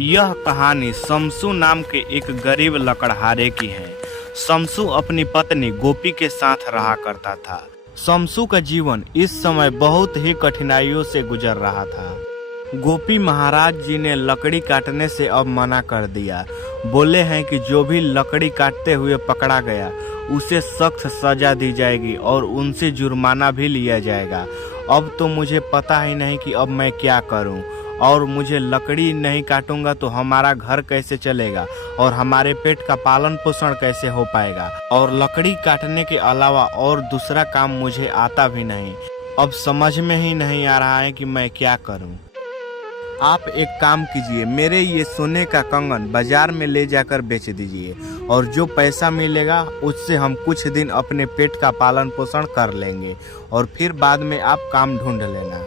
यह कहानी शमसू नाम के एक गरीब लकड़हारे की है। शमसू अपनी पत्नी गोपी के साथ रहा करता था। शमसू का जीवन इस समय बहुत ही कठिनाइयों से गुजर रहा था। गोपी महाराज जी ने लकड़ी काटने से अब मना कर दिया। बोले हैं कि जो भी लकड़ी काटते हुए पकड़ा गया उसे सख्त सजा दी जाएगी और उनसे जुर्माना भी लिया जाएगा। अब तो मुझे पता ही नहीं कि अब मैं क्या करूं, और मुझे लकड़ी नहीं काटूंगा तो हमारा घर कैसे चलेगा और हमारे पेट का पालन पोषण कैसे हो पाएगा। और लकड़ी काटने के अलावा और दूसरा काम मुझे आता भी नहीं। अब समझ में ही नहीं आ रहा है कि मैं क्या करूं। आप एक काम कीजिए, मेरे ये सोने का कंगन बाजार में ले जाकर बेच दीजिए और जो पैसा मिलेगा उससे हम कुछ दिन अपने पेट का पालन पोषण कर लेंगे और फिर बाद में आप काम ढूंढ लेना।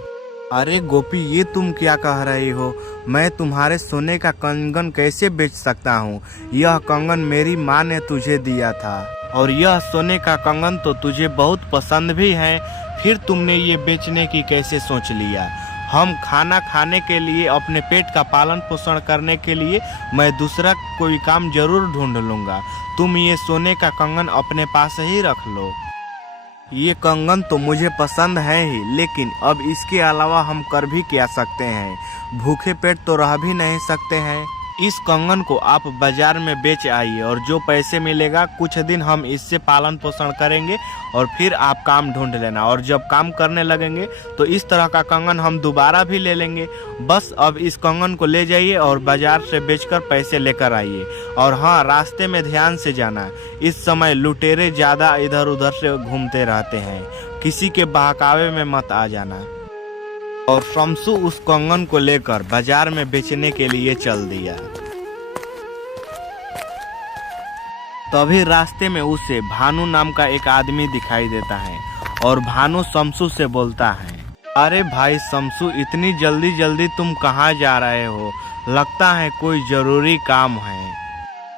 अरे गोपी, ये तुम क्या कह रही हो? मैं तुम्हारे सोने का कंगन कैसे बेच सकता हूँ? यह कंगन मेरी माँ ने तुझे दिया था और यह सोने का कंगन तो तुझे बहुत पसंद भी है। फिर तुमने ये बेचने की कैसे सोच लिया? हम खाना खाने के लिए, अपने पेट का पालन पोषण करने के लिए मैं दूसरा कोई काम जरूर ढूंढ लूँगा। तुम ये सोने का कंगन अपने पास ही रख लो। ये कंगन तो मुझे पसंद है ही, लेकिन अब इसके अलावा हम कर भी क्या सकते हैं? भूखे पेट तो रह भी नहीं सकते हैं। इस कंगन को आप बाजार में बेच आइए और जो पैसे मिलेगा कुछ दिन हम इससे पालन पोषण करेंगे और फिर आप काम ढूंढ लेना। और जब काम करने लगेंगे तो इस तरह का कंगन हम दोबारा भी ले लेंगे। बस अब इस कंगन को ले जाइए और बाजार से बेचकर पैसे लेकर आइए। और हाँ, रास्ते में ध्यान से जाना। इस समय लुटेरे ज्यादा इधर उधर से घूमते रहते हैं, किसी के बहकावे में मत आ जाना। और शमसू उस कंगन को लेकर बाजार में बेचने के लिए चल दिया। तभी रास्ते में उसे भानु नाम का एक आदमी दिखाई देता है और भानु शमसू से बोलता है, अरे भाई शमसू, इतनी जल्दी जल्दी तुम कहाँ जा रहे हो? लगता है कोई जरूरी काम है।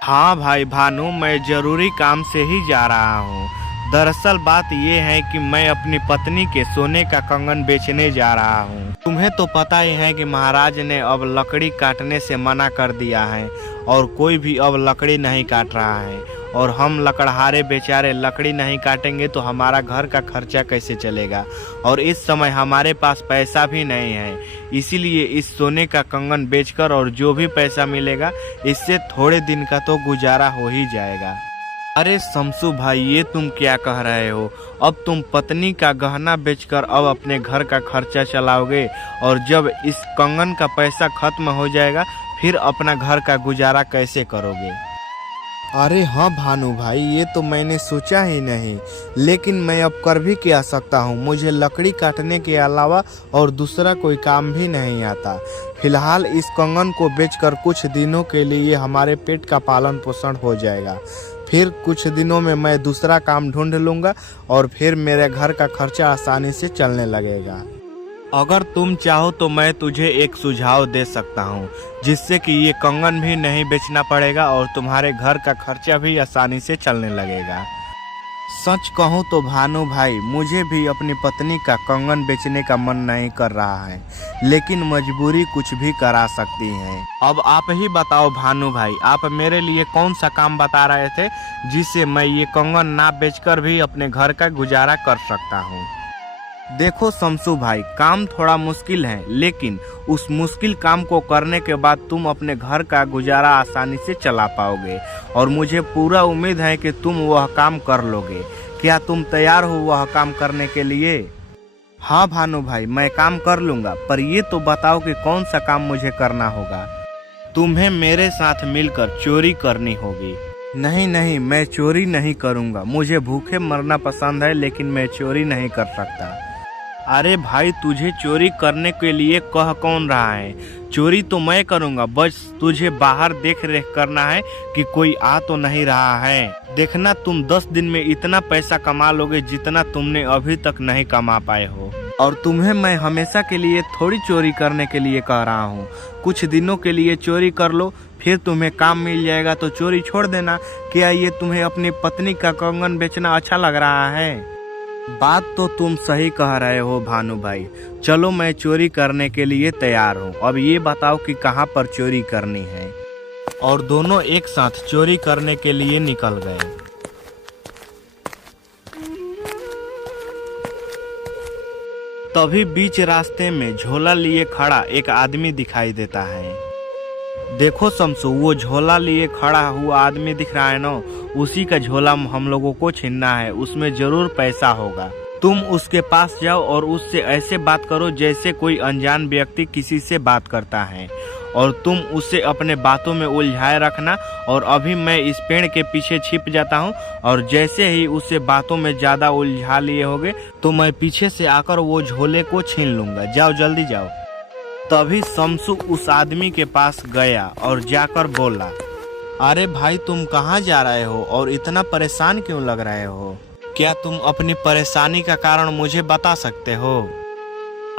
हाँ भाई भानु, मैं जरूरी काम से ही जा रहा हूँ। दरअसल बात यह है कि मैं अपनी पत्नी के सोने का कंगन बेचने जा रहा हूँ। तुम्हें तो पता ही है कि महाराज ने अब लकड़ी काटने से मना कर दिया है और कोई भी अब लकड़ी नहीं काट रहा है। और हम लकड़हारे बेचारे लकड़ी नहीं काटेंगे तो हमारा घर का खर्चा कैसे चलेगा? और इस समय हमारे पास पैसा भी नहीं है। इसीलिए इस सोने का कंगन बेचकर और जो भी पैसा मिलेगा इससे थोड़े दिन का तो गुजारा हो ही जाएगा। अरे शमसू भाई, ये तुम क्या कह रहे हो? अब तुम पत्नी का गहना बेचकर अब अपने घर का खर्चा चलाओगे और जब इस कंगन का पैसा खत्म हो जाएगा फिर अपना घर का गुजारा कैसे करोगे? अरे हाँ भानु भाई, ये तो मैंने सोचा ही नहीं, लेकिन मैं अब कर भी क्या सकता हूँ? मुझे लकड़ी काटने के अलावा और दूसरा कोई काम भी नहीं आता। फिलहाल इस कंगन को बेचकर कुछ दिनों के लिए हमारे पेट का पालन पोषण हो जाएगा। फिर कुछ दिनों में मैं दूसरा काम ढूंढ लूँगा और फिर मेरे घर का खर्चा आसानी से चलने लगेगा। अगर तुम चाहो तो मैं तुझे एक सुझाव दे सकता हूँ, जिससे कि ये कंगन भी नहीं बेचना पड़ेगा और तुम्हारे घर का खर्चा भी आसानी से चलने लगेगा। सच कहूँ तो भानु भाई, मुझे भी अपनी पत्नी का कंगन बेचने का मन नहीं कर रहा है, लेकिन मजबूरी कुछ भी करा सकती है। अब आप ही बताओ भानु भाई, आप मेरे लिए कौन सा काम बता रहे थे जिससे मैं ये कंगन ना बेचकर भी अपने घर का गुजारा कर सकता हूँ? देखो शमसू भाई, काम थोड़ा मुश्किल है, लेकिन उस मुश्किल काम को करने के बाद तुम अपने घर का गुजारा आसानी से चला पाओगे और मुझे पूरा उम्मीद है कि तुम वह काम कर लोगे। क्या तुम तैयार हो वह काम करने के लिए? हाँ भानु भाई, मैं काम कर लूँगा, पर ये तो बताओ कि कौन सा काम मुझे करना होगा? तुम्हें मेरे साथ मिलकर चोरी करनी होगी। नहीं नहीं, मैं चोरी नहीं करूँगा। मुझे भूखे मरना पसंद है, लेकिन मैं चोरी नहीं कर सकता। अरे भाई, तुझे चोरी करने के लिए कह कौन रहा है? चोरी तो मैं करूँगा, बस तुझे बाहर देख रेख करना है कि कोई आ तो नहीं रहा है। देखना, तुम 10 दिन में इतना पैसा कमा लोगे जितना तुमने अभी तक नहीं कमा पाए हो। और तुम्हें मैं हमेशा के लिए थोड़ी चोरी करने के लिए कह रहा हूँ। कुछ दिनों के लिए चोरी कर लो, फिर तुम्हें काम मिल जाएगा तो चोरी छोड़ देना। क्या ये तुम्हें अपनी पत्नी का कंगन बेचना अच्छा लग रहा है? बात तो तुम सही कह रहे हो भानु भाई। चलो मैं चोरी करने के लिए तैयार हूँ। अब ये बताओ कि कहाँ पर चोरी करनी है। और दोनों एक साथ चोरी करने के लिए निकल गए। तभी बीच रास्ते में झोला लिए खड़ा एक आदमी दिखाई देता है। देखो शमसू, वो झोला लिए खड़ा हुआ आदमी दिख रहा है ना, उसी का झोला हम लोगों को छीनना है। उसमें जरूर पैसा होगा। तुम उसके पास जाओ और उससे ऐसे बात करो जैसे कोई अनजान व्यक्ति किसी से बात करता है, और तुम उसे अपने बातों में उलझाए रखना। और अभी मैं इस पेड़ के पीछे छिप जाता हूँ, और जैसे ही उसे बातों में ज्यादा उलझा लिए होगे तो मैं पीछे से आकर वो झोले को छीन लूंगा। जाओ जल्दी जाओ। तभी शमसू उस आदमी के पास गया और जाकर बोला, अरे भाई तुम कहाँ जा रहे हो और इतना परेशान क्यों लग रहे हो? क्या तुम अपनी परेशानी का कारण मुझे बता सकते हो?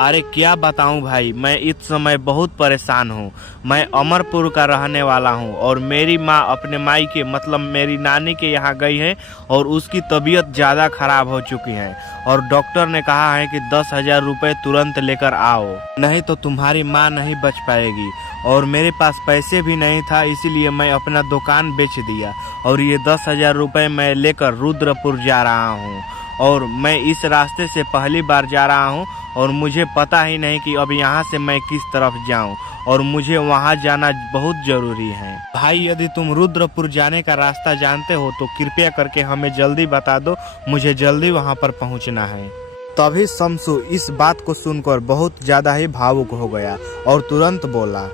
अरे क्या बताऊं भाई, मैं इस समय बहुत परेशान हूँ। मैं अमरपुर का रहने वाला हूँ और मेरी माँ अपने माई के मतलब मेरी नानी के यहाँ गई है और उसकी तबीयत ज़्यादा खराब हो चुकी है, और डॉक्टर ने कहा है कि 10,000 रुपये तुरंत लेकर आओ, नहीं तो तुम्हारी माँ नहीं बच पाएगी। और मेरे पास पैसे भी नहीं था, इसीलिए मैं अपना दुकान बेच दिया और ये 10,000 रुपये मैं लेकर रुद्रपुर जा रहा हूँ। और मैं इस रास्ते से पहली बार जा रहा हूँ और मुझे पता ही नहीं कि अब यहाँ से मैं किस तरफ जाऊँ, और मुझे वहाँ जाना बहुत जरूरी है। भाई यदि तुम रुद्रपुर जाने का रास्ता जानते हो तो कृपया करके हमें जल्दी बता दो, मुझे जल्दी वहाँ पर पहुँचना है। तभी शमसू इस बात को सुनकर बहुत ज्यादा ही भावुक हो गया और तुरंत बोला,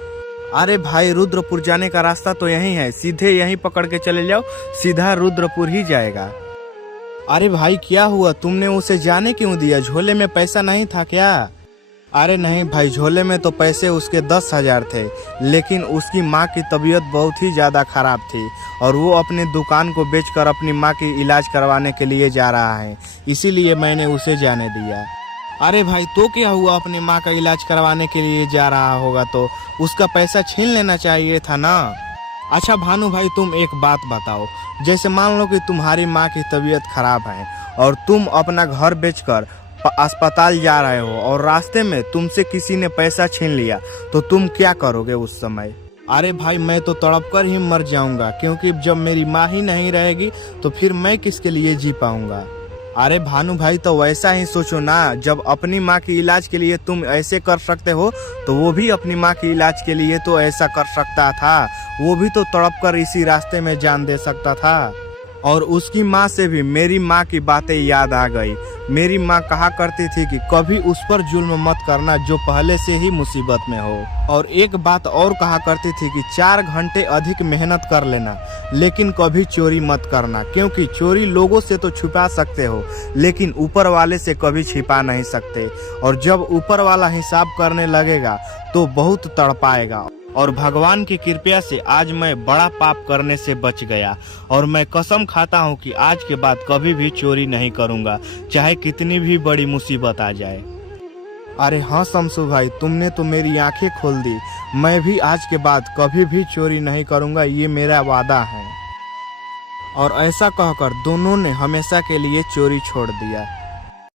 अरे भाई रुद्रपुर जाने का रास्ता तो यही है, सीधे यहीं पकड़ के चले जाओ, सीधा रुद्रपुर ही जाएगा। अरे भाई क्या हुआ, तुमने उसे जाने क्यों दिया? झोले में पैसा नहीं था क्या? अरे नहीं भाई, झोले में तो पैसे उसके 10,000 थे, लेकिन उसकी माँ की तबीयत बहुत ही ज़्यादा खराब थी और वो अपनी दुकान को बेचकर अपनी माँ की इलाज करवाने के लिए जा रहा है, इसीलिए मैंने उसे जाने दिया। अरे भाई तो क्या हुआ, अपनी माँ का इलाज करवाने के लिए जा रहा होगा तो उसका पैसा छीन लेना चाहिए था ना। अच्छा भानु भाई, तुम एक बात बताओ, जैसे मान लो कि तुम्हारी माँ की तबीयत खराब है और तुम अपना घर बेचकर अस्पताल जा रहे हो और रास्ते में तुमसे किसी ने पैसा छीन लिया, तो तुम क्या करोगे उस समय? अरे भाई मैं तो तड़प कर ही मर जाऊंगा, क्योंकि जब मेरी माँ ही नहीं रहेगी तो फिर मैं किसके लिए जी पाऊंगा। अरे भानु भाई तो वैसा ही सोचो ना, जब अपनी माँ की इलाज के लिए तुम ऐसे कर सकते हो तो वो भी अपनी माँ की इलाज के लिए तो ऐसा कर सकता था। वो भी तो तड़प कर इसी रास्ते में जान दे सकता था। और उसकी माँ से भी मेरी माँ की बातें याद आ गई। मेरी माँ कहा करती थी कि कभी उस पर जुल्म मत करना जो पहले से ही मुसीबत में हो। और एक बात और कहा करती थी कि 4 घंटे अधिक मेहनत कर लेना, लेकिन कभी चोरी मत करना, क्योंकि चोरी लोगों से तो छुपा सकते हो लेकिन ऊपर वाले से कभी छिपा नहीं सकते। और जब ऊपर वाला हिसाब करने लगेगा तो बहुत तड़पाएगा। और भगवान की कृपा से आज मैं बड़ा पाप करने से बच गया, और मैं कसम खाता हूँ कि आज के बाद कभी भी चोरी नहीं करूँगा, चाहे कितनी भी बड़ी मुसीबत आ जाए। अरे हाँ शमसू भाई, तुमने तो मेरी आंखें खोल दी। मैं भी आज के बाद कभी भी चोरी नहीं करूँगा, ये मेरा वादा है। और ऐसा कहकर दोनों ने हमेशा के लिए चोरी छोड़ दिया।